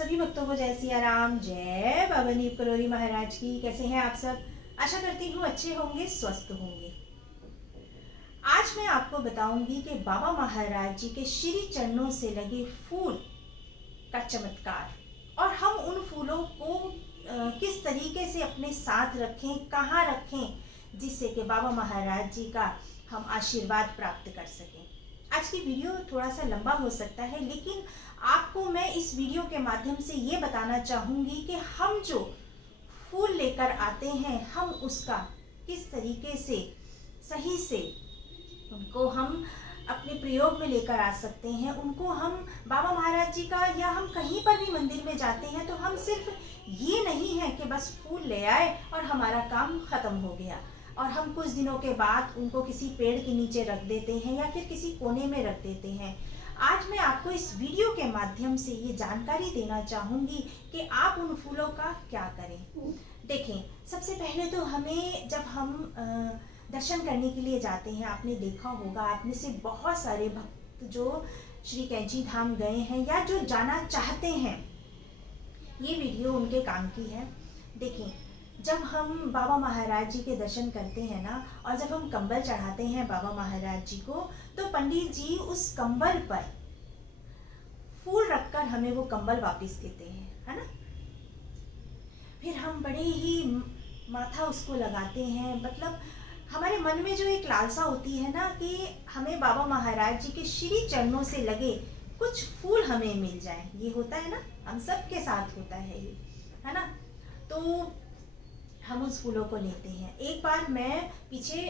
सभी भक्तों को जय सिया राम, जय बाबा नीप करोरी महाराज की। कैसे हैं आप सब? आशा करती हूँ अच्छे होंगे, स्वस्थ होंगे। आज मैं आपको बताऊंगी कि बाबा महाराज जी के श्री चरणों से लगे फूल का चमत्कार और हम उन फूलों को किस तरीके से अपने साथ रखें, कहाँ रखें, जिससे कि बाबा महाराज जी का हम आशीर्वाद प्राप्त कर सकें। आज की वीडियो थोड़ा सा लंबा हो सकता है, लेकिन आपको मैं इस वीडियो के माध्यम से ये बताना चाहूँगी कि हम जो फूल लेकर आते हैं, हम उसका किस तरीके से सही से उनको हम अपने प्रयोग में लेकर आ सकते हैं। उनको हम बाबा महाराज जी का, या हम कहीं पर भी मंदिर में जाते हैं तो हम सिर्फ ये नहीं है कि बस फूल ले आए और हमारा काम ख़त्म हो गया और हम कुछ दिनों के बाद उनको किसी पेड़ के नीचे रख देते हैं या फिर किसी कोने में रख देते हैं। आज मैं आपको इस वीडियो के माध्यम से ये जानकारी देना चाहूँगी कि आप उन फूलों का क्या करें। देखें, सबसे पहले तो हमें जब हम दर्शन करने के लिए जाते हैं, आपने देखा होगा, आप में से बहुत सारे भक्त जो श्री कैंची धाम गए हैं या जो जाना चाहते हैं, ये वीडियो उनके काम की है। देखें, जब हम बाबा महाराज जी के दर्शन करते हैं ना, और जब हम कंबल चढ़ाते हैं बाबा महाराज जी को, तो पंडित जी उस कंबल पर फूल रखकर हमें वो कंबल वापस देते हैं, है ना। फिर हम बड़े ही माथा उसको लगाते हैं, मतलब हमारे मन में जो एक लालसा होती है ना कि हमें बाबा महाराज जी के श्री चरणों से लगे कुछ फूल हमें मिल जाए। ये होता है ना, हम सब के साथ होता है ये, है ना। तो हम उस फूलों को लेते हैं। एक बार मैं पीछे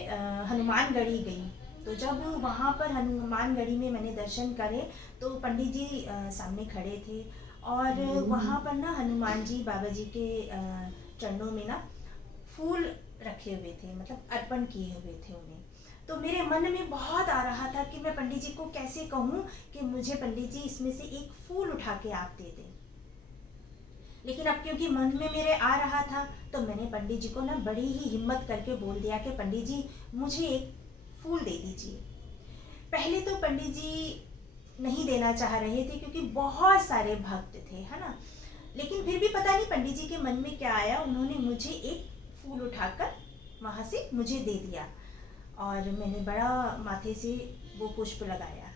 हनुमानगढ़ी गई, तो जब वहाँ पर हनुमानगढ़ी में मैंने दर्शन करे तो पंडित जी सामने खड़े थे और वहाँ पर ना हनुमान जी बाबा जी के चरणों में ना फूल रखे हुए थे, मतलब अर्पण किए हुए थे उन्हें। तो मेरे मन में बहुत आ रहा था कि मैं पंडित जी को कैसे कहूँ कि मुझे पंडित जी इसमें से एक फूल उठा के आप दे दें। लेकिन अब क्योंकि मन में मेरे आ रहा था तो मैंने पंडित जी को ना बड़ी ही हिम्मत करके बोल दिया कि पंडित जी मुझे एक फूल दे दीजिए। पहले तो पंडित जी नहीं देना चाह रहे थे क्योंकि बहुत सारे भक्त थे, है ना। लेकिन फिर भी पता नहीं पंडित जी के मन में क्या आया, उन्होंने मुझे एक फूल उठाकर वहाँ से मुझे दे दिया और मैंने बड़ा माथे से वो पुष्प लगाया।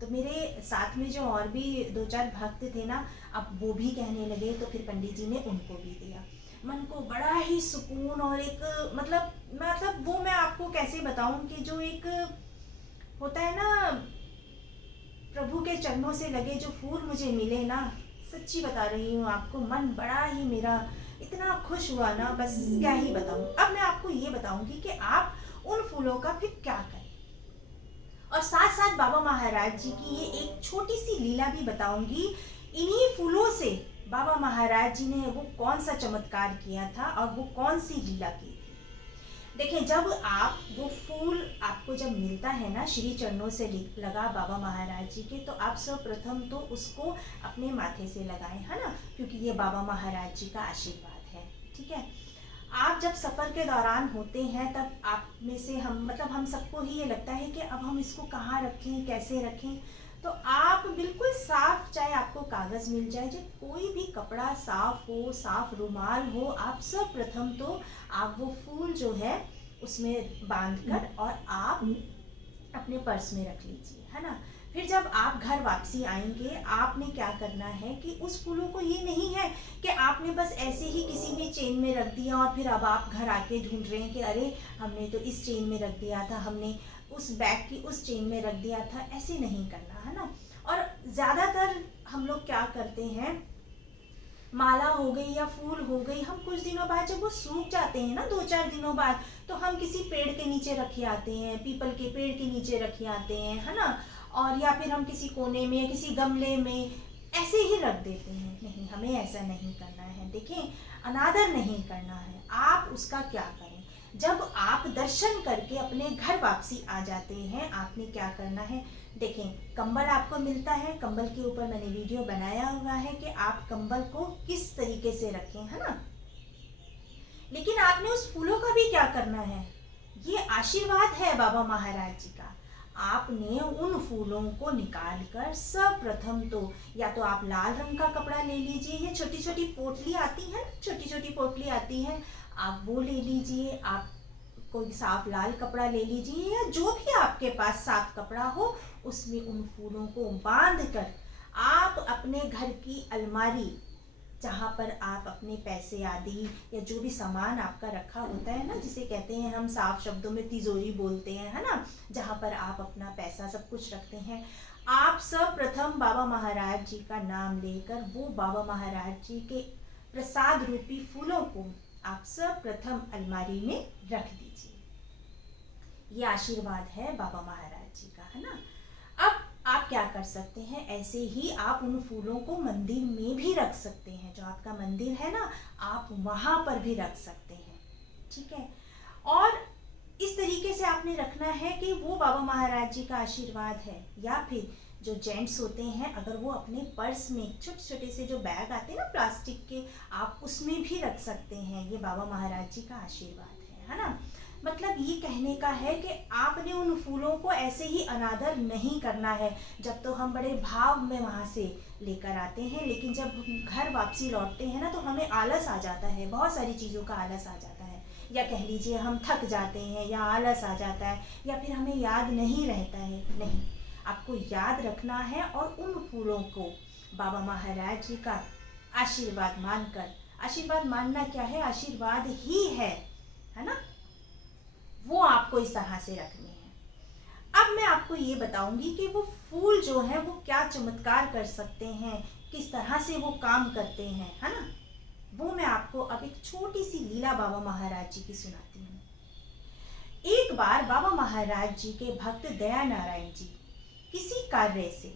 तो मेरे साथ में जो और भी 2-4 भक्त थे ना, अब वो भी कहने लगे, तो फिर पंडित जी ने उनको भी दिया। मन को बड़ा ही सुकून और एक मतलब वो मैं आपको कैसे बताऊं कि जो एक होता है ना, प्रभु के चरणों से लगे जो फूल मुझे मिले ना, सच्ची बता रही हूँ आपको, मन बड़ा ही मेरा इतना खुश हुआ ना, बस क्या ही बताऊं। अब मैं आपको ये बताऊंगी कि आप उन फूलों का फिर क्या करें, और साथ साथ बाबा महाराज जी की ये एक छोटी सी लीला भी बताऊंगी। इन्हीं फूलों से बाबा महाराज जी ने वो कौन सा चमत्कार किया था और वो कौन सी लीला की थी। देखिए, जब आप वो फूल आपको जब मिलता है ना श्री चरणों से लगा बाबा महाराज जी के, तो आप सर्वप्रथम तो उसको अपने माथे से लगाएं, है ना, क्योंकि ये बाबा महाराज जी का आशीर्वाद है। ठीक है, आप जब सफ़र के दौरान होते हैं तब आप में से हम सबको ही ये लगता है कि अब हम इसको कहाँ रखें, कैसे रखें। तो आप बिल्कुल साफ, चाहे आपको कागज़ मिल जाए, चाहे कोई भी कपड़ा साफ हो, साफ रुमाल हो, आप सर्वप्रथम तो आप वो फूल जो है उसमें बांधकर और आप अपने पर्स में रख लीजिए, है ना। फिर जब आप घर वापसी आएंगे, आपने क्या करना है कि उस फूलों को, ये नहीं है कि आपने बस ऐसे ही किसी भी चेन में रख दिया और फिर अब आप घर आके ढूंढ रहे हैं कि अरे हमने तो इस चेन में रख दिया था, हमने उस बैग की उस चेन में रख दिया था, ऐसे नहीं करना, है ना। और ज़्यादातर हम लोग क्या करते हैं, माला हो गई या फूल हो गई, हम कुछ दिनों बाद जब वो सूख जाते हैं ना, 2-4 दिनों बाद, तो हम किसी पेड़ के नीचे रखे आते हैं, पीपल के पेड़ के नीचे रखे आते हैं, है ना, और या फिर हम किसी कोने में, किसी गमले में ऐसे ही रख देते हैं। नहीं, हमें ऐसा नहीं करना है। देखें, अनादर नहीं करना है। आप उसका क्या करें, जब आप दर्शन करके अपने घर वापसी आ जाते हैं, आपने क्या करना है। देखें, कंबल आपको मिलता है, कंबल के ऊपर मैंने वीडियो बनाया हुआ है कि आप कंबल को किस तरीके से रखें, है ना। लेकिन आपने उस फूलों का भी क्या करना है, ये आशीर्वाद है बाबा महाराज जी का। आपने उन फूलों को निकाल कर सर्वप्रथम तो या तो आप लाल रंग का कपड़ा ले लीजिए, या छोटी छोटी पोटली आती है ना, छोटी छोटी पोटली आती है, आप वो ले लीजिए। आप कोई साफ लाल कपड़ा ले लीजिए, या जो भी आपके पास साफ कपड़ा हो, उसमें उन फूलों को बांध कर आप अपने घर की अलमारी, जहाँ पर आप अपने पैसे आदि या जो भी सामान आपका रखा होता है ना, जिसे कहते हैं हम साफ शब्दों में तिजोरी बोलते हैं, है ना, जहाँ पर आप अपना पैसा सब कुछ रखते हैं, आप सर्वप्रथम बाबा महाराज जी का नाम लेकर वो बाबा महाराज जी के प्रसाद रूपी फूलों को आप सर्वप्रथम अलमारी में रख दीजिए। ये आशीर्वाद है बाबा महाराज जी का, है ना। अब आप क्या कर सकते हैं, ऐसे ही आप उन फूलों को मंदिर में भी रख सकते हैं, जो आपका मंदिर है ना, आप वहां पर भी रख सकते हैं, ठीक है। और इस तरीके से आपने रखना है कि वो बाबा महाराज जी का आशीर्वाद है। या फिर जो जेंट्स होते हैं, अगर वो अपने पर्स में छोटे छोटे से जो बैग आते हैं ना प्लास्टिक के, आप उसमें भी रख सकते हैं। ये बाबा महाराज जी का आशीर्वाद है ना। मतलब ये कहने का है कि आपने उन फूलों को ऐसे ही अनादर नहीं करना है। जब तो हम बड़े भाव में वहाँ से लेकर आते हैं, लेकिन जब घर वापसी लौटते हैं ना, तो हमें आलस आ जाता है, बहुत सारी चीज़ों का आलस आ जाता है, या कह लीजिए हम थक जाते हैं, या आलस आ जाता है, या फिर हमें याद नहीं रहता है। नहीं, आपको याद रखना है और उन फूलों को बाबा महाराज जी का आशीर्वाद मानकर, आशीर्वाद मानना क्या है, आशीर्वाद ही है ना, वो आपको इस तरह से रखने हैं। अब मैं आपको ये बताऊंगी कि वो फूल जो है वो क्या चमत्कार कर सकते हैं, किस तरह से वो काम करते हैं, है ना। वो मैं आपको अब एक छोटी सी लीला बाबा महाराज जी की सुनाती हूँ। एक बार बाबा महाराज जी के भक्त दया नारायण जी किसी कार्य से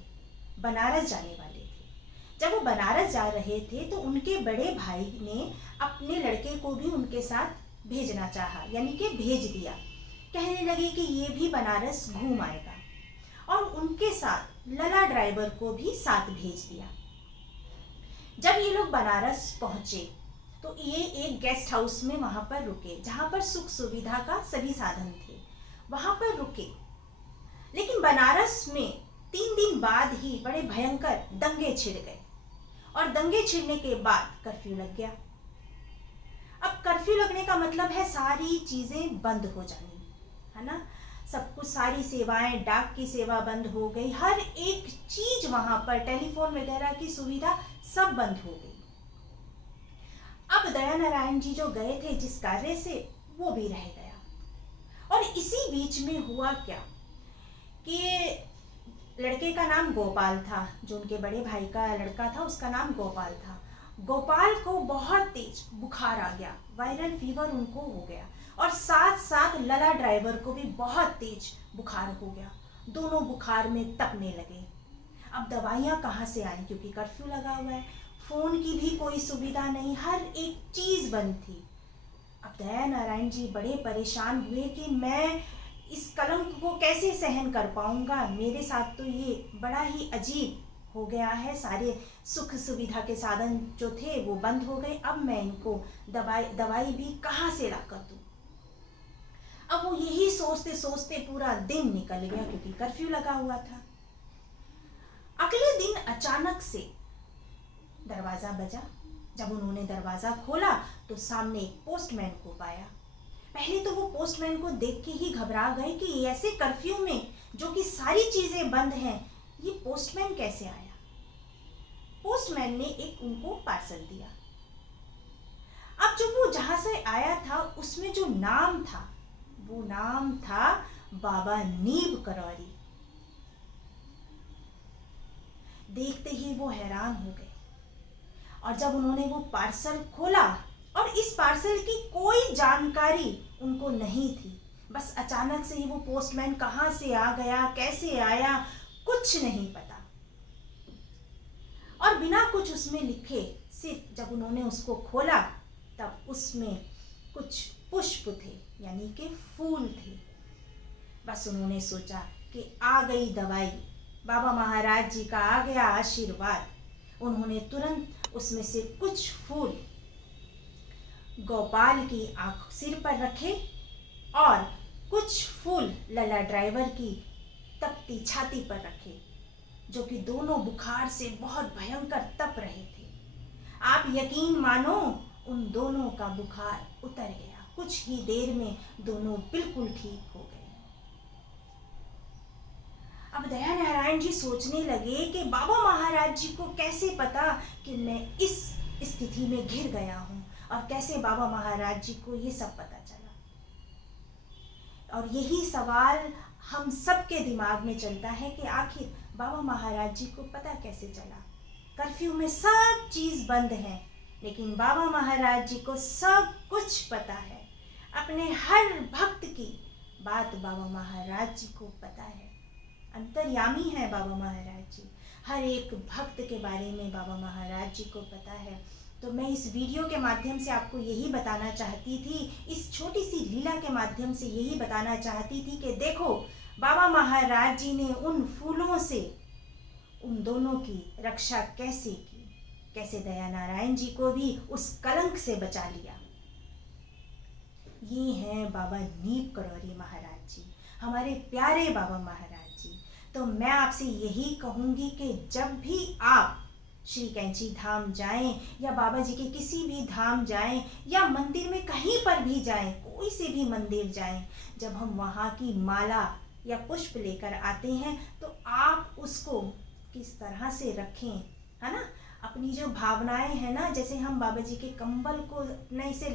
बनारस जाने वाले थे। जब वो बनारस जा रहे थे तो उनके बड़े भाई ने अपने लड़के को भी उनके साथ भेजना चाहा, यानी कि भेज दिया। कहने लगे कि ये भी बनारस घूम आएगा, और उनके साथ लला ड्राइवर को भी साथ भेज दिया। जब ये लोग बनारस पहुंचे तो ये एक गेस्ट हाउस में वहां पर रुके, जहां पर सुख सुविधा का सभी साधन थे, वहां पर रुके। लेकिन बनारस में 3 दिन बाद ही बड़े भयंकर दंगे छिड़ गए, और दंगे छिड़ने के बाद कर्फ्यू लग गया। अब कर्फ्यू लगने का मतलब है सारी चीजें बंद हो जानी, है ना। सब कुछ, सारी सेवाएं, डाक की सेवा बंद हो गई, हर एक चीज वहां पर, टेलीफोन वगैरह की सुविधा सब बंद हो गई। अब दया नारायण जी जो गए थे जिस कार्य से, वो भी रह गया। और इसी बीच में हुआ क्या कि लड़के का नाम गोपाल था, जो उनके बड़े भाई का लड़का था उसका नाम गोपाल था। गोपाल को बहुत तेज बुखार आ गया, वायरल फीवर उनको हो गया, और साथ साथ लला ड्राइवर को भी बहुत तेज बुखार हो गया। दोनों बुखार में तपने लगे। अब दवाइयाँ कहाँ से आएं, क्योंकि कर्फ्यू लगा हुआ है, फोन की भी कोई सुविधा नहीं, हर एक चीज बंद थी। अब दया नारायण जी बड़े परेशान हुए कि मैं इस कलंक को कैसे सहन कर पाऊंगा, मेरे साथ तो ये बड़ा ही अजीब हो गया है, सारे सुख सुविधा के साधन जो थे वो बंद हो गए, अब मैं इनको दवाई भी कहाँ से ला कर दूं। अब वो यही सोचते सोचते पूरा दिन निकल गया, क्योंकि कर्फ्यू लगा हुआ था। अगले दिन अचानक से दरवाजा बजा। जब उन्होंने दरवाजा खोला तो सामने एक पोस्टमैन को पाया। पहले तो वो पोस्टमैन को देख के ही घबरा गए कि ऐसे कर्फ्यू में जो कि सारी चीजें बंद हैं, ये पोस्टमैन कैसे आया। पोस्टमैन ने एक उनको पार्सल दिया। अब जो वो जहां से आया था उसमें जो नाम था, वो नाम था बाबा नीब करौरी। देखते ही वो हैरान हो गए, और जब उन्होंने वो पार्सल खोला, और इस पार्सल की कोई जानकारी उनको नहीं थी, बस अचानक से ही वो पोस्टमैन कहां से आ गया, कैसे आया, कुछ नहीं पता। और बिना कुछ उसमें लिखे, सिर्फ जब उन्होंने उसको खोला तब उसमें कुछ पुष्प थे, यानी कि फूल थे। बस उन्होंने सोचा कि आ गई दवाई, बाबा महाराज जी का आ गया आशीर्वाद। उन्होंने तुरंत उसमें से कुछ फूल गोपाल की सिर पर रखे, और कुछ फूल लला ड्राइवर की तपती छाती पर रखे, जो कि दोनों बुखार से बहुत भयंकर तप रहे थे। आप यकीन मानो, उन दोनों का बुखार उतर गया। कुछ ही देर में दोनों बिल्कुल ठीक हो गए। अब दया नारायण जी सोचने लगे कि बाबा महाराज जी को कैसे पता कि मैं इस स्थिति में घिर गया हूँ, और कैसे बाबा महाराज जी को ये सब पता चला। और यही सवाल हम सबके दिमाग में चलता है कि आखिर बाबा महाराज जी को पता कैसे चला। कर्फ्यू में सब चीज़ बंद है, लेकिन बाबा महाराज जी को सब कुछ पता है। अपने हर भक्त की बात बाबा महाराज जी को पता है। अंतर्यामी है बाबा महाराज जी, हर एक भक्त के बारे में बाबा महाराज जी को पता है। तो मैं इस वीडियो के माध्यम से आपको यही बताना चाहती थी, इस छोटी सी लीला के माध्यम से यही बताना चाहती थी कि देखो, बाबा महाराज जी ने उन फूलों से उन दोनों की रक्षा कैसे की, कैसे दया नारायण जी को भी उस कलंक से बचा लिया। ये हैं बाबा नीप करौरी महाराज जी, हमारे प्यारे बाबा महाराज जी। तो मैं आपसे यही कहूँगी कि जब भी आप श्री कैंची धाम जाएं, या बाबा जी के किसी भी धाम जाएं, या मंदिर में कहीं पर भी जाएं, कोई से भी मंदिर जाएं, जब हम वहाँ की माला या पुष्प लेकर आते हैं तो आप उसको किस तरह से रखें, है ना। अपनी जो भावनाएं हैं ना, जैसे हम बाबा जी के कंबल को अपने से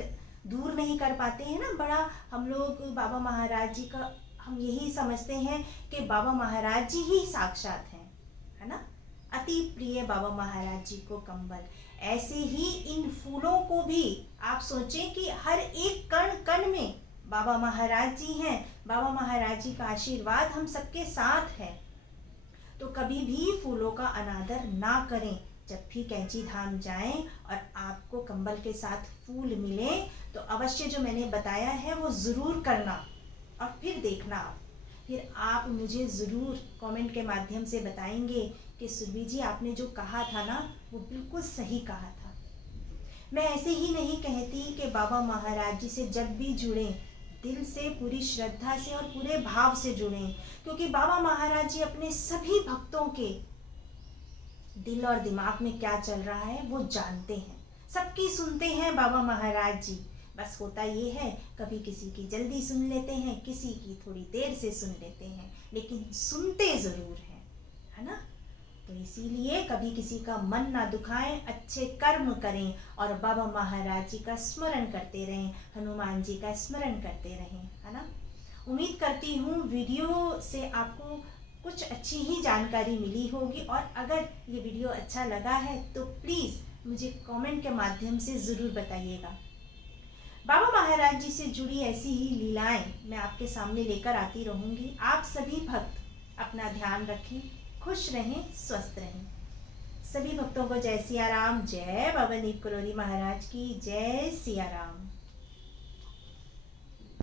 दूर नहीं कर पाते हैं ना, बड़ा हम लोग बाबा महाराज जी का हम यही समझते हैं कि बाबा महाराज जी ही साक्षात हैं, है ना। अति प्रिय बाबा महाराज जी को कंबल, ऐसे ही इन फूलों को भी आप सोचें कि हर एक कण कण में बाबा महाराज जी हैं। बाबा महाराज जी का आशीर्वाद हम सबके साथ है। तो कभी भी फूलों का अनादर ना करें। जब भी कैंची धाम जाएं और आपको कंबल के साथ फूल मिले तो अवश्य जो मैंने बताया है वो ज़रूर करना, और फिर देखना। फिर आप मुझे ज़रूर कमेंट के माध्यम से बताएंगे कि सुरभि जी, आपने जो कहा था ना वो बिल्कुल सही कहा था। मैं ऐसे ही नहीं कहती कि बाबा महाराज जी से जब भी जुड़ें, दिल से, पूरी श्रद्धा से और पूरे भाव से जुड़ें, क्योंकि बाबा महाराज जी अपने सभी भक्तों के दिल और दिमाग में क्या चल रहा है वो जानते हैं। सबकी सुनते हैं बाबा महाराज जी। बस होता ये है, कभी किसी की जल्दी सुन लेते हैं, किसी की थोड़ी देर से सुन लेते हैं, लेकिन सुनते ज़रूर हैं, है ना। तो इसीलिए कभी किसी का मन ना दुखाएं, अच्छे कर्म करें और बाबा महाराज जी का स्मरण करते रहें, हनुमान जी का स्मरण करते रहें, है ना। उम्मीद करती हूँ वीडियो से आपको कुछ अच्छी ही जानकारी मिली होगी, और अगर ये वीडियो अच्छा लगा है तो प्लीज़ मुझे कमेंट के माध्यम से ज़रूर बताइएगा। बाबा महाराज जी से जुड़ी ऐसी ही लीलाएं मैं आपके सामने लेकर आती रहूँगी। आप सभी भक्त अपना ध्यान रखें, खुश रहें, स्वस्थ रहें। सभी भक्तों को जय सिया राम, जय बाबा नीप करौरी महाराज की जय सिया राम।